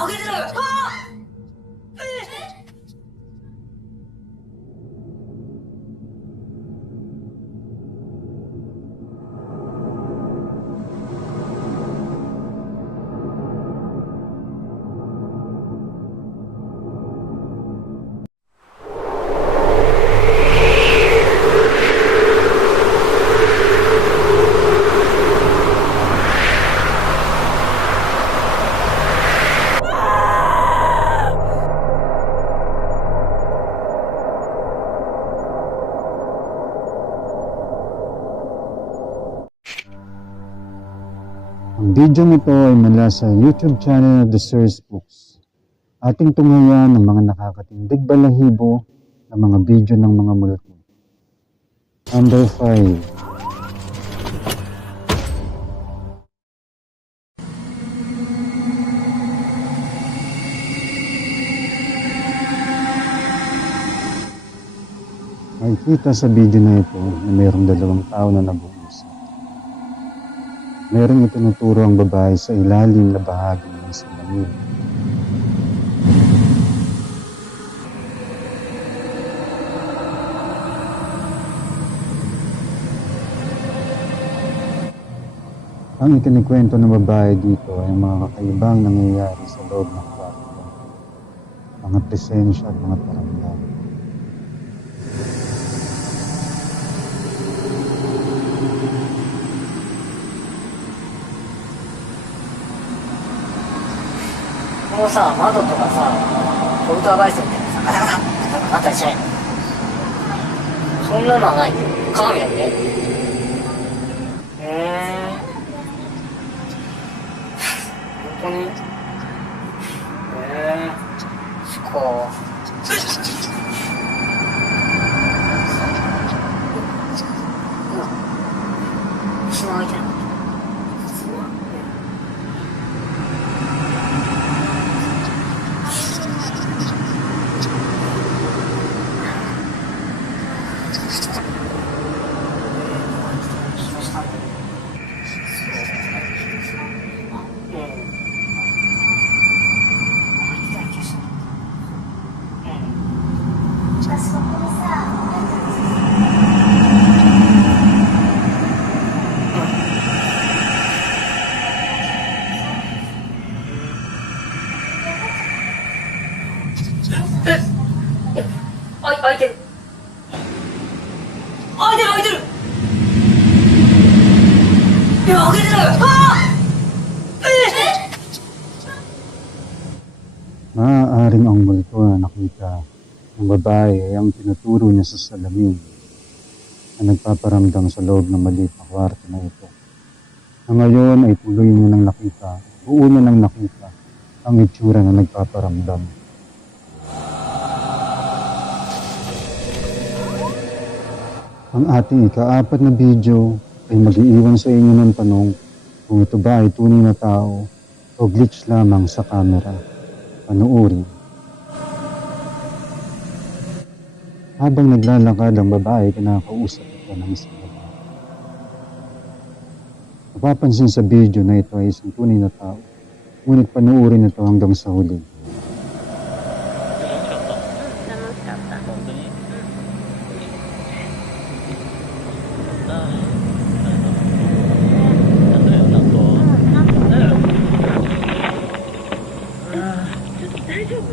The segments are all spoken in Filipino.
開けてろよ。Ang video nito ay mula sa YouTube channel na The Source Books. Ating tunghayan ng mga nakakatindig balahibo na mga video ng mga multo. Number 5. Makikita sa video na ito na mayroong dalawang tao na nag-uusap. Merong itinuturo ang babae sa ilalim na bahagi ng salamin. Ang ikinikwento ng babae dito ay mga kakaibang nangyayari sa loob ng kwarto. Mga presensya at mga paramdam.このさ、窓とかさ、ウルトラバイスみたいなさ、ガタガタガタガタあったりしないの？そんなのはない。鏡だよね。本当にそっか。口も開いてる。開いてる。開いてる開いてる。いや、開けてろよ。Maaaring ang multo na nakita ng babae ay ang tinuturo niya sa salamin na nagpaparamdam sa loob ng maliit na kwarto na ito. Na ngayon ay tuloy niya nang nakita, buo niya nang nakita ang itsura na nagpaparamdam. Ang ating ika-4 na video ay mag-iiwan sa inyo ng tanong kung ito ba ay tunay na tao o glitch lamang sa camera. Panuorin. Habang naglalakad ang babae, kinakausap ito ng isang babae. Mapapansin sa video na ito ay isang tunay na tao, ngunit panuorin ito hanggang sa huli. 楽しかった。本当に。大丈夫？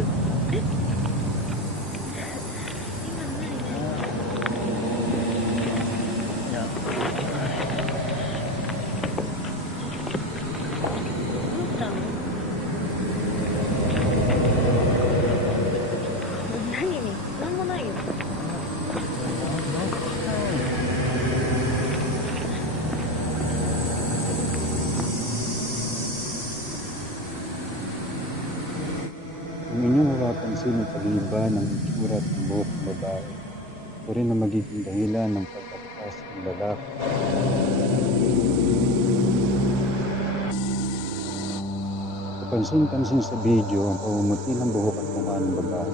え？今何？いや。どうしたの？何に？なんもないよ。Kung inyong mapapansin ang pag-iba ng itsura at ng buhok ng babae, ito rin ang magiging dahilan ng pagkataas ng lalaki. Kapansin-pansin sa video ang pamumuti ng buhok at mukha ng babae.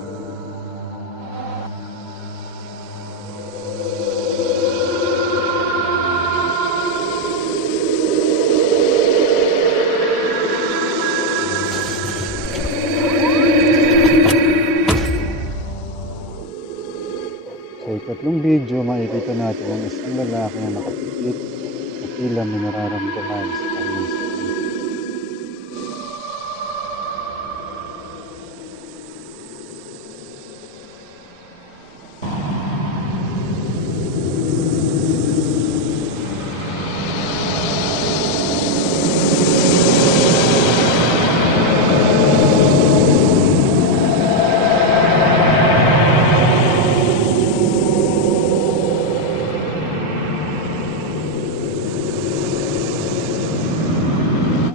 video, makikita natin ang isang lalaki na nakapikit na tila may nararamdaman sa kanyang sarili.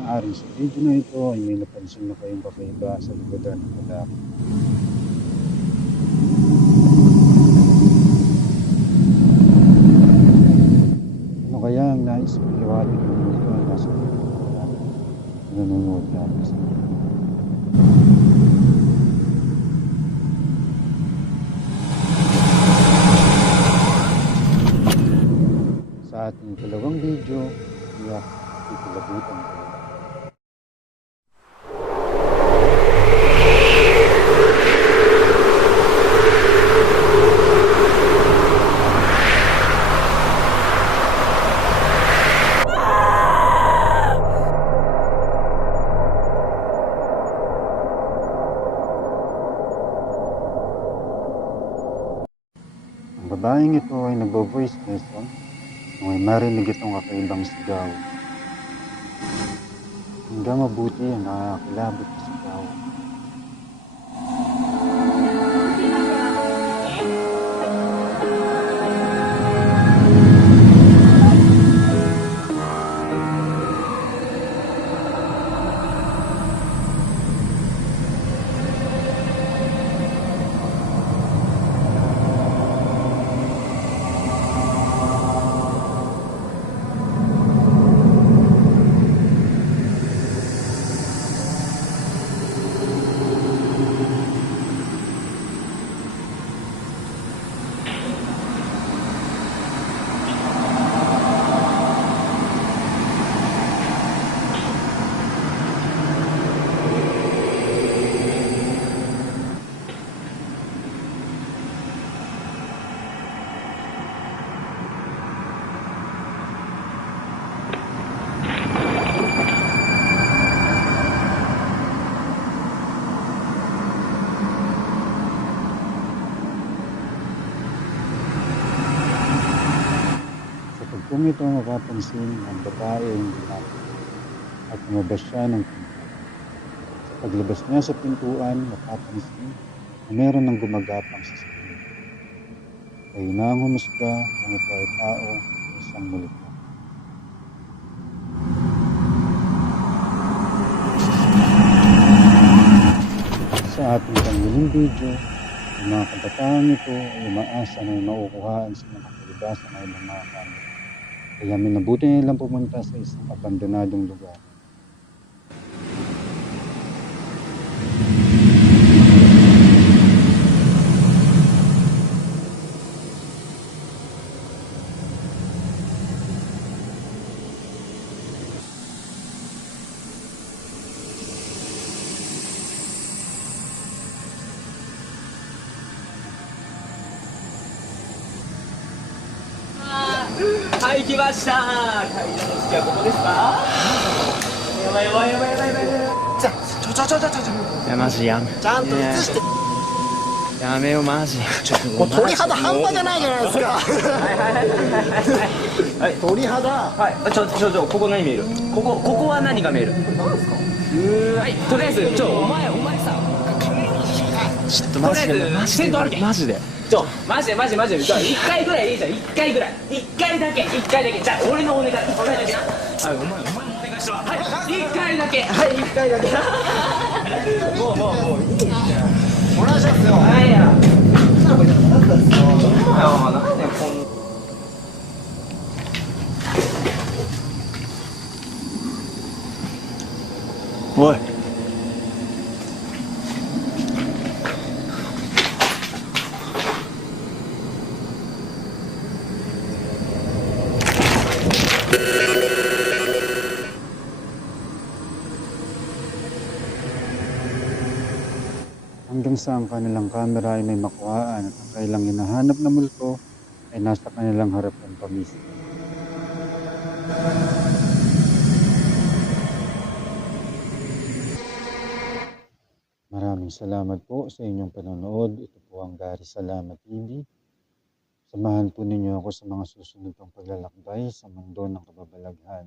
Maaari sa video na ito ay may napansin na kayong kakaiba sa likodan ng lalaki. Ano kaya ang nais paliwanag ng mundo na nasa likodan na nanonood natin sa video? Sa ating ikalawang video, iyak ikilabutan kayo. Ang babaeng ito ay nagbo-voice lesson nung ay marinig itong kakaibang sigaw. Hanggang mabuti ang nakakilabot na sigaw. Kung ito mapapansin ng babae ang lumapit at lumabas siya ng pintuan. Sa paglabas niya sa pintuan, mapapansin na meron ng gumagapang sa sarili. Kayo na ang humusga kung ito ay tao o isang mulika. Sa ating panghuling video, ang mga kabataan ito ay umaasa na maukuhaan sa mga kalibasan ng ibang mga kamera. Kaya minabuti nilang pumunta sa isang abandonadong lugar.はい、来ました階段の次はここですかやばいやばいやばいやばいやばいやばいいやマジやめちゃんと映してやめよマジもう鳥肌半端じゃないじゃないですか鳥肌はいここ何見えるここは何が見えるはいとりあえずお前さちょっとマジでマジでマジでマジでじゃあ1回ぐらいいいじゃん1回ぐらい1回だけじゃあ俺のお願い1回だけなはいお前のお願いしますはい1回だけはい1回だけもういいじゃんお願いしますよはいやなんだよなんでこんなおいHanggang sa ang kanilang kamera ay may makuhaan at ang kailang hinahanap na multo ay ay nasa kanilang harapan pa mismo. Maraming salamat po sa inyong panonood. Ito po ang Gary Salamat TV. Samahan po ninyo ako sa mga susunod pang paglalakbay sa mundo ng kababalaghan.